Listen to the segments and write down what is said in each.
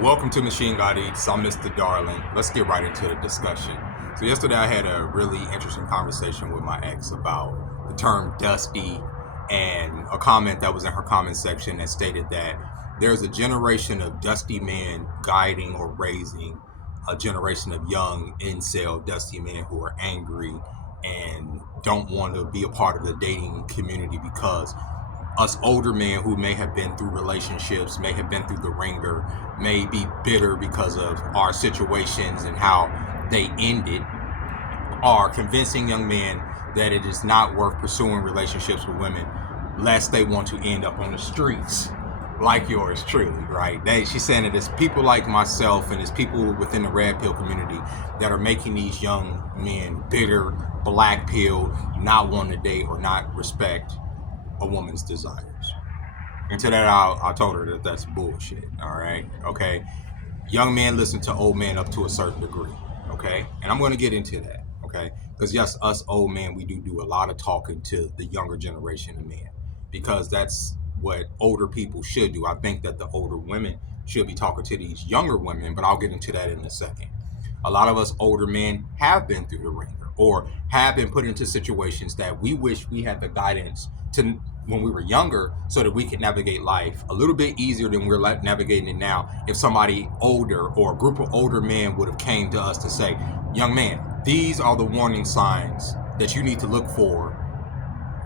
Welcome to Machine God Eats. I'm Mr. Darling. Let's get right into the discussion. So yesterday I had a really interesting conversation with my ex about the term dusty and a comment that was in her comment section that stated that there's a generation of dusty men guiding or raising a generation of young incel dusty men who are angry and don't want to be a part of the dating community because us older men who may have been through relationships, may have been through the ringer, may be bitter because of our situations and how they ended, are convincing young men that it is not worth pursuing relationships with women lest they want to end up on the streets like yours truly, right? She's saying that it's people like myself and it's people within the red pill community that are making these young men bitter, black pill, not want to date or not respect a woman's desires. And to that, I told her that that's bullshit. All right, okay. Young men listen to old men up to a certain degree. Okay, and I'm going to get into that. Okay, because yes, us old men, we do a lot of talking to the younger generation of men because that's what older people should do. I think that the older women should be talking to these younger women, but I'll get into that in a second. A lot of us older men have been through the ringer or have been put into situations that we wish we had the guidance to when we were younger so that we could navigate life a little bit easier than we're navigating it now. If somebody older or a group of older men would have came to us to say, young man, these are the warning signs that you need to look for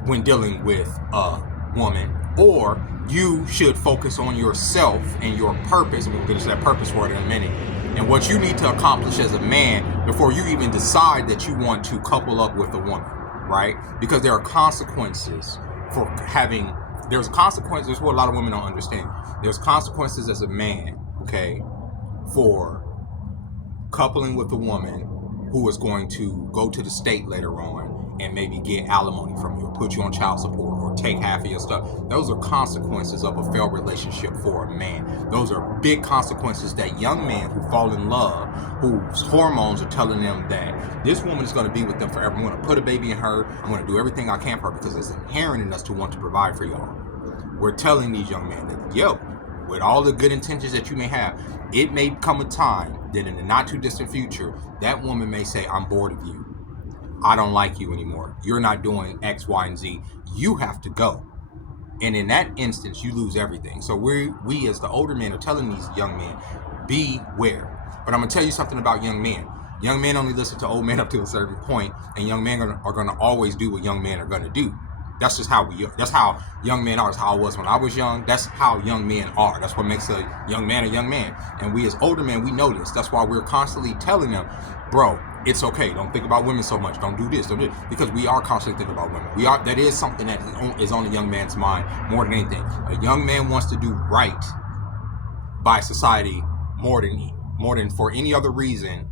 when dealing with a woman, or you should focus on yourself and your purpose. We'll get into that purpose word in a minute. And what you need to accomplish as a man before you even decide that you want to couple up with a woman, right? Because there are consequences for having, there's consequences, this is what a lot of women don't understand. There's consequences as a man, okay, for coupling with a woman who is going to go to the state later on and maybe get alimony from you, or put you on child support, or take half of your stuff. Those are consequences of a failed relationship for a man. Those are big consequences that young men who fall in love, whose hormones are telling them that this woman is going to be with them forever. I'm going to put a baby in her. I'm going to do everything I can for her because it's inherent in us to want to provide for y'all. We're telling these young men that, yo, with all the good intentions that you may have, it may come a time that in the not too distant future, that woman may say, I'm bored of you. I don't like you anymore. You're not doing X, Y, and Z. You have to go. And in that instance, you lose everything. So we as the older men are telling these young men, beware. But I'm going to tell you something about young men. Young men only listen to old men up to a certain point, and young men are going to always do what young men are going to do. That's just how that's how young men are. That's how I was when I was young. That's how young men are. That's what makes a young man a young man. And we as older men, we know this. That's why we're constantly telling them, bro, it's okay. Don't think about women so much. Don't do this. Don't do this. Because we are constantly thinking about women. That is something that is on a young man's mind more than anything. A young man wants to do right by society more than for any other reason.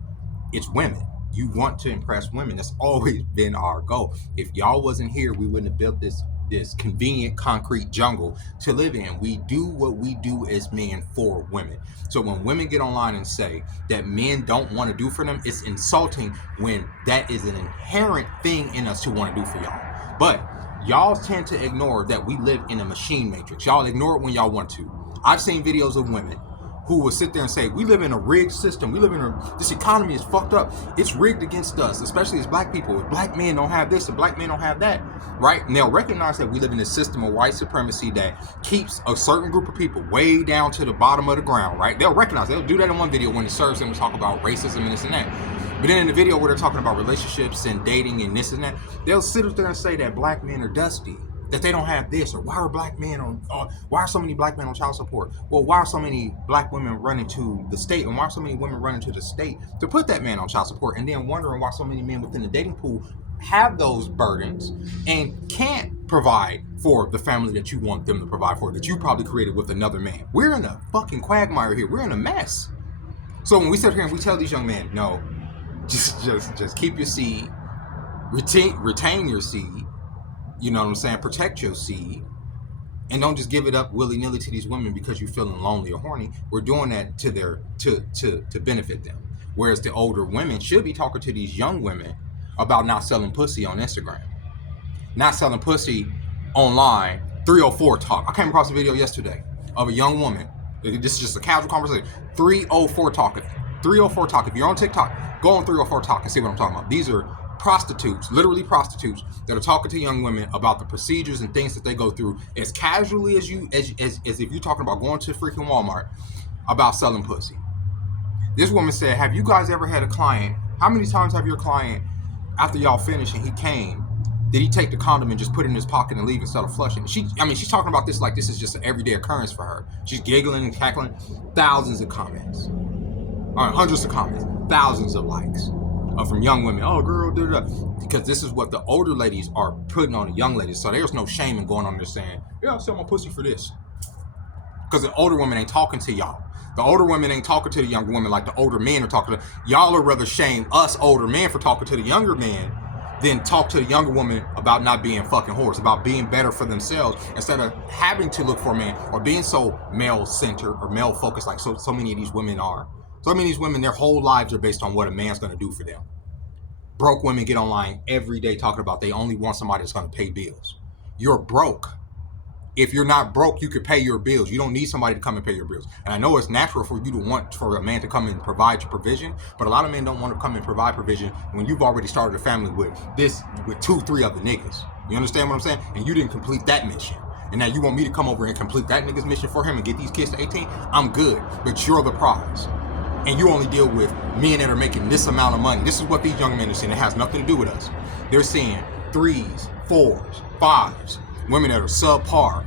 It's women. You want to impress women. That's always been our goal. If y'all wasn't here, we wouldn't have built this convenient concrete jungle to live in. We do what we do as men for women. So when women get online and say that men don't want to do for them, it's insulting when that is an inherent thing in us to want to do for y'all. But y'all tend to ignore that we live in a machine matrix. Y'all ignore it when y'all want to. I've seen videos of women who will sit there and say, we live in a rigged system. We live in this economy is fucked up. It's rigged against us, especially as black people. If black men don't have this and black men don't have that, right? And they'll recognize that we live in a system of white supremacy that keeps a certain group of people way down to the bottom of the ground, right? They'll recognize, they'll do that in one video when it serves them to talk about racism and this and that. But then in the video where they're talking about relationships and dating and this and that, they'll sit up there and say that black men are dusty, that they don't have this, or why are black men why are so many black men on child support? Well, why are so many black women running to the state, and why are so many women running to the state to put that man on child support, and then wondering why so many men within the dating pool have those burdens and can't provide for the family that you want them to provide for, that you probably created with another man. We're in a fucking quagmire here. We're in a mess. So when we sit here and we tell these young men, no, just keep your seed, retain your seed. You know what I'm saying? Protect your seed. And don't just give it up willy-nilly to these women because you're feeling lonely or horny. We're doing that to benefit them. Whereas the older women should be talking to these young women about not selling pussy on Instagram. Not selling pussy online. 304 talk. I came across a video yesterday of a young woman This is just a casual conversation. 304 Talk. 304 Talk. If you're on TikTok, go on 304 Talk and see what I'm talking about. These are prostitutes, literally prostitutes, that are talking to young women about the procedures and things that they go through as casually as if you're talking about going to freaking Walmart about selling pussy. This woman said, have you guys ever had a client? How many times have your client, after y'all finished and he came, did he take the condom and just put it in his pocket and leave instead of flushing? She's talking about this like this is just an everyday occurrence for her. She's giggling and cackling. Thousands of comments. All right, hundreds of comments. Thousands of likes from young women. Oh, girl, da da. Because this is what the older ladies are putting on the young ladies. So there's no shame in going on there saying, yeah, I'll sell my pussy for this. Because the older women ain't talking to y'all. The older women ain't talking to the younger women like the older men are talking to. Y'all are rather shame us older men for talking to the younger men than talk to the younger woman about not being fucking whores, about being better for themselves instead of having to look for a man or being so male-centered or male-focused like so many of these women are. So many of these women, their whole lives are based on what a man's going to do for them. Broke women get online every day talking about they only want somebody that's going to pay bills. You're broke. If you're not broke, you could pay your bills. You don't need somebody to come and pay your bills. And I know it's natural for you to want for a man to come and provide your provision, but a lot of men don't want to come and provide provision when you've already started a family with 2-3 other niggas. You understand what I'm saying? And you didn't complete that mission. And now you want me to come over and complete that nigga's mission for him and get these kids to 18? I'm good, but you're the prize. And you only deal with men that are making this amount of money. This is what these young men are seeing. It has nothing to do with us. They're seeing 3s, 4s, 5s. Women that are subpar,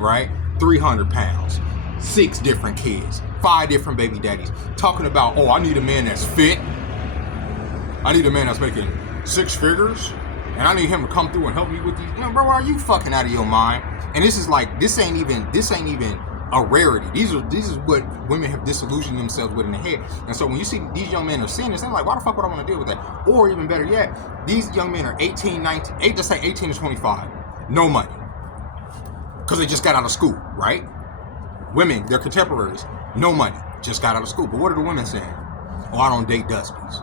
right? 300 pounds, 6 different kids, 5 different baby daddies, talking about, oh, I need a man that's fit. I need a man that's making 6 figures, and I need him to come through and help me with these. Bro, are you fucking out of your mind? And this is like, this ain't even a rarity. These is what women have disillusioned themselves with in the head. And so when you see these young men are seeing this, they're like, why the fuck would I want to deal with that? Or even better yet, these young men are 18, 19, let's say 18 to 25. No money. Because they just got out of school, right? Women, their contemporaries, no money. Just got out of school. But what are the women saying? Oh, I don't date Duspies.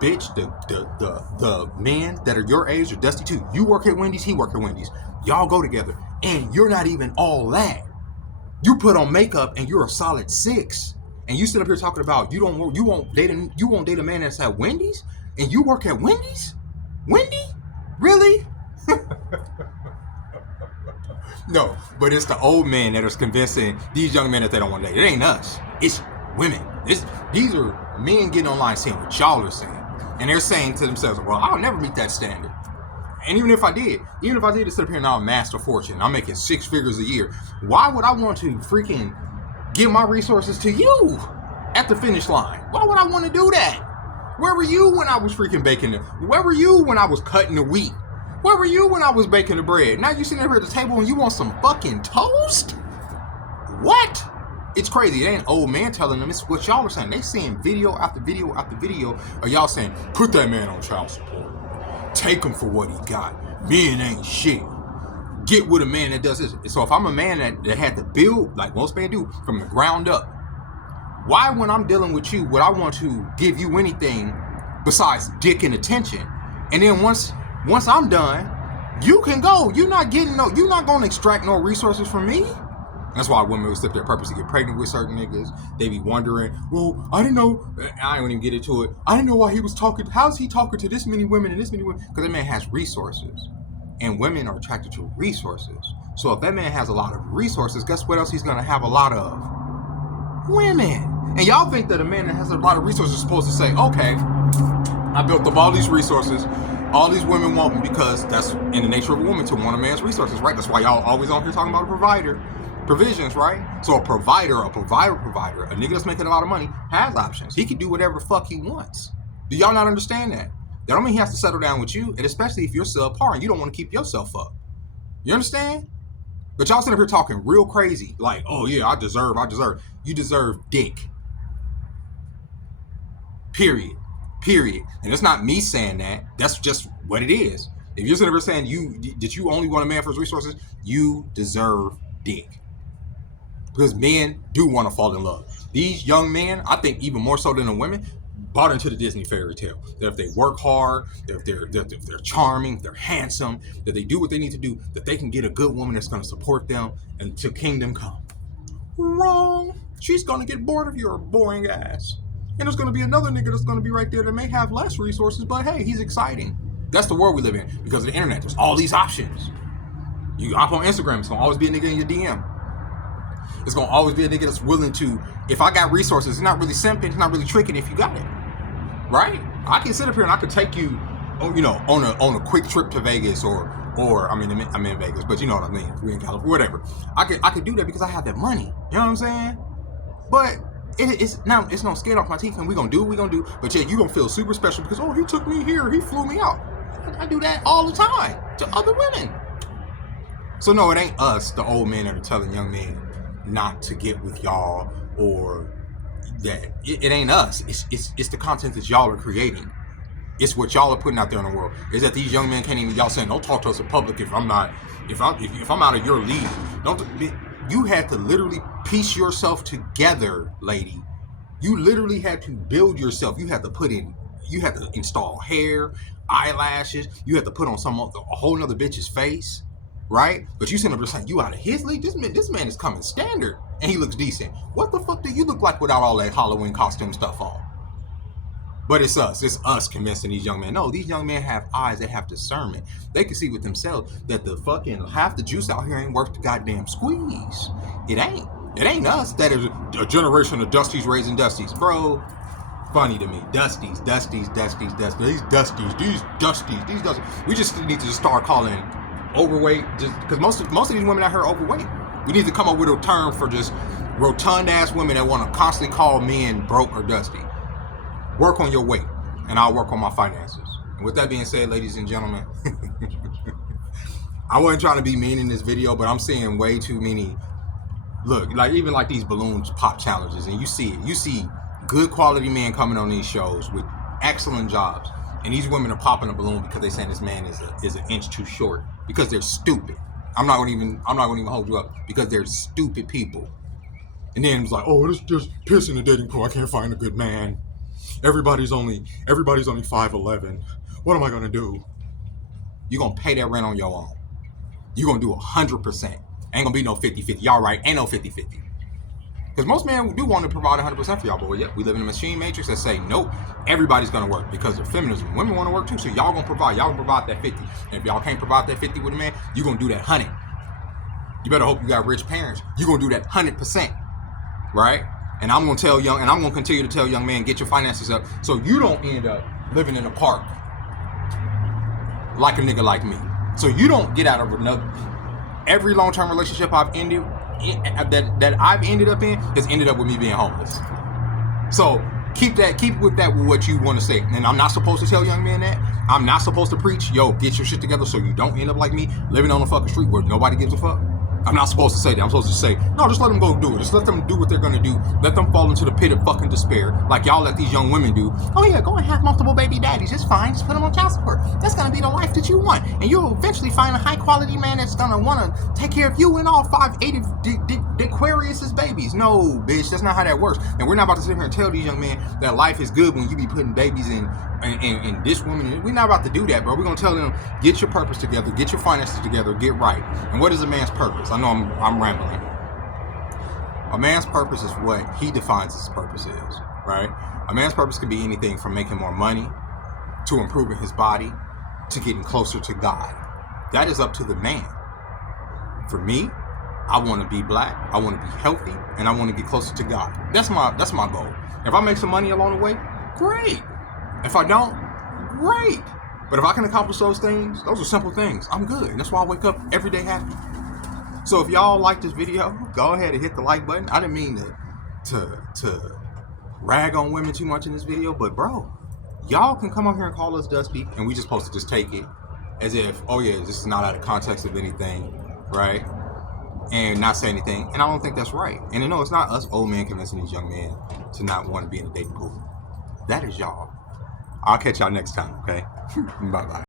Bitch, the men that are your age are dusty too. You work at Wendy's, he work at Wendy's. Y'all go together. And you're not even all that. You put on makeup and you're a solid 6. And you sit up here talking about you won't date a man that's at Wendy's? And you work at Wendy's? Wendy? Really? No, but it's the old men that are convincing these young men that they don't want to date. It ain't us. It's women. These are men getting online saying what y'all are saying. And they're saying to themselves, well, I'll never meet that standard. And even if I did to sit up here and I'll amass a fortune, I'm making 6 figures a year, why would I want to freaking give my resources to you at the finish line? Why would I want to do that? Where were you when I was freaking baking it? Where were you when I was cutting the wheat? Where were you when I was baking the bread? Now you sitting over at the table and you want some fucking toast? What? It's crazy. It ain't old man telling them. It's what y'all are saying. They seeing video after video after video of y'all saying, put that man on child support. Take him for what he got. Men ain't shit. Get with a man that does this. So if I'm a man that had to build, like most men do, from the ground up, why when I'm dealing with you would I want to give you anything besides dick and attention? And then once I'm done, you can go. You're not going to extract no resources from me. That's why women would slip their purpose to get pregnant with certain niggas. They be wondering, well, I didn't know. I don't even get into it. I didn't know why he was talking. How's he talking to this many women and this many women? Because that man has resources. And women are attracted to resources. So if that man has a lot of resources, guess what else he's going to have a lot of? Women. And y'all think that a man that has a lot of resources is supposed to say, okay, I built up all these resources. All these women want me because that's in the nature of a woman to want a man's resources, right? That's why y'all always on here talking about a provider. Provisions, right? So a provider, a nigga that's making a lot of money has options. He can do whatever the fuck he wants. Do y'all not understand that? That don't mean he has to settle down with you, and especially if you're subpar and you don't want to keep yourself up. You understand? But y'all sitting up here talking real crazy, like, oh yeah, I deserve. You deserve dick. Period. And it's not me saying that. That's just what it is. If you're sitting up here saying you only want a man for his resources, you deserve dick. Because men do want to fall in love. These young men, I think even more so than the women, bought into the Disney fairy tale. That if they work hard, if they're charming, they're handsome, that they do what they need to do, that they can get a good woman that's going to support them until kingdom come. Wrong. she's gonna get bored of your boring ass. And there's gonna be another nigga that's gonna be right there that may have less resources, but hey, he's exciting. That's the world we live in because of the internet. There's all these options. You hop on Instagram, it's gonna always be a nigga in your DM. It's gonna always be a nigga that's willing to, if I got resources, it's not really simping, it's not really tricking if you got it. Right? I can sit up here and I could take you, on a quick trip to Vegas or I'm in Vegas, but you know what I mean. We're in California, whatever. I could do that because I have that money. You know what I'm saying? But it's no skin off my teeth, and we're gonna do what we're gonna do. But yeah, you're gonna feel super special because he took me here, he flew me out. I do that all the time to other women. So no, it ain't us, the old men that are telling young men not to get with y'all, or that it ain't us. It's the content that y'all are creating. It's what y'all are putting out there in the world. Is that these young men can't even, y'all saying, don't talk to us in public if I'm out of your league. You had to literally piece yourself together, lady. You literally had to build yourself. You had to install hair, eyelashes. You had to put on a whole nother bitch's face, right? But you sitting up there saying you out of his league. This man is coming standard, and he looks decent. What the fuck do you look like without all that Halloween costume stuff on? But it's us convincing these young men. No, these young men have eyes, they have discernment. They can see with themselves that the fucking half the juice out here ain't worth the goddamn squeeze. It ain't us that is a generation of Dusties raising Dusties. Bro, funny to me. Dusties. These Dusties. We just need to start calling overweight, just because most of these women out here are overweight. We need to come up with a term for just rotund ass women that want to constantly call men broke or dusty. Work on your weight, and I'll work on my finances. And with that being said, ladies and gentlemen, I wasn't trying to be mean in this video, but I'm seeing way too many. Look, even these balloons pop challenges, and you see it. You see good quality men coming on these shows with excellent jobs, and these women are popping a balloon because they're saying this man is an inch too short because they're stupid. I'm not gonna even hold you up because they're stupid people. And then it's like, oh, it's just piss in the dating pool. I can't find a good man. Everybody's only 5'11". What am I gonna do? You're gonna pay that rent on your own. You're gonna do 100%. Ain't gonna be no 50-50. Y'all right? Ain't no 50-50. Because most men do want to provide 100% for y'all, boy. Yep, we live in a machine matrix that say, nope, everybody's gonna work because of feminism. Women want to work too, so y'all gonna provide. Y'all gonna provide that 50. And if y'all can't provide that 50 with a man, you're gonna do that 100. You better hope you got rich parents. You're gonna do that 100%. Right? And I'm gonna continue to tell young men, get your finances up so you don't end up living in a park like a nigga like me. So you don't get out of every long-term relationship I've ended that I've ended up in has ended up with me being homeless. So keep with what you want to say. And I'm not supposed to tell young men that. I'm not supposed to preach, yo, get your shit together so you don't end up like me, living on the fucking street where nobody gives a fuck. I'm not supposed to say that. I'm supposed to say, no, just let them go do it. Just let them do what they're going to do. Let them fall into the pit of fucking despair like y'all let these young women do. Oh, yeah, go and have multiple baby daddies. It's fine. Just put them on child support. That's going to be the life that you want. And you'll eventually find a high-quality man that's going to want to take care of you and all 580 Aquarius's babies. No, bitch, that's not how that works. And we're not about to sit here and tell these young men that life is good when you be putting babies in this woman. We're not about to do that, bro. We're going to tell them, get your purpose together, get your finances together, get right. And what is a man's purpose? I know I'm rambling. A man's purpose is what he defines his purpose is, right? A man's purpose can be anything from making more money to improving his body to getting closer to God. That is up to the man. For me, I want to be black, I want to be healthy, and I want to get closer to God. That's my goal. If I make some money along the way, great. If I don't, great. But if I can accomplish those things, those are simple things, I'm good. And that's why I wake up every day happy. So if y'all like this video, go ahead and hit the like button. I didn't mean to rag on women too much in this video, but bro, y'all can come up here and call us dusty, and we just supposed to just take it as if, oh yeah, this is not out of context of anything, right? And not say anything. And I don't think that's right. And no, it's not us old men convincing these young men to not want to be in a dating pool. That is y'all. I'll catch y'all next time, okay? Bye-bye.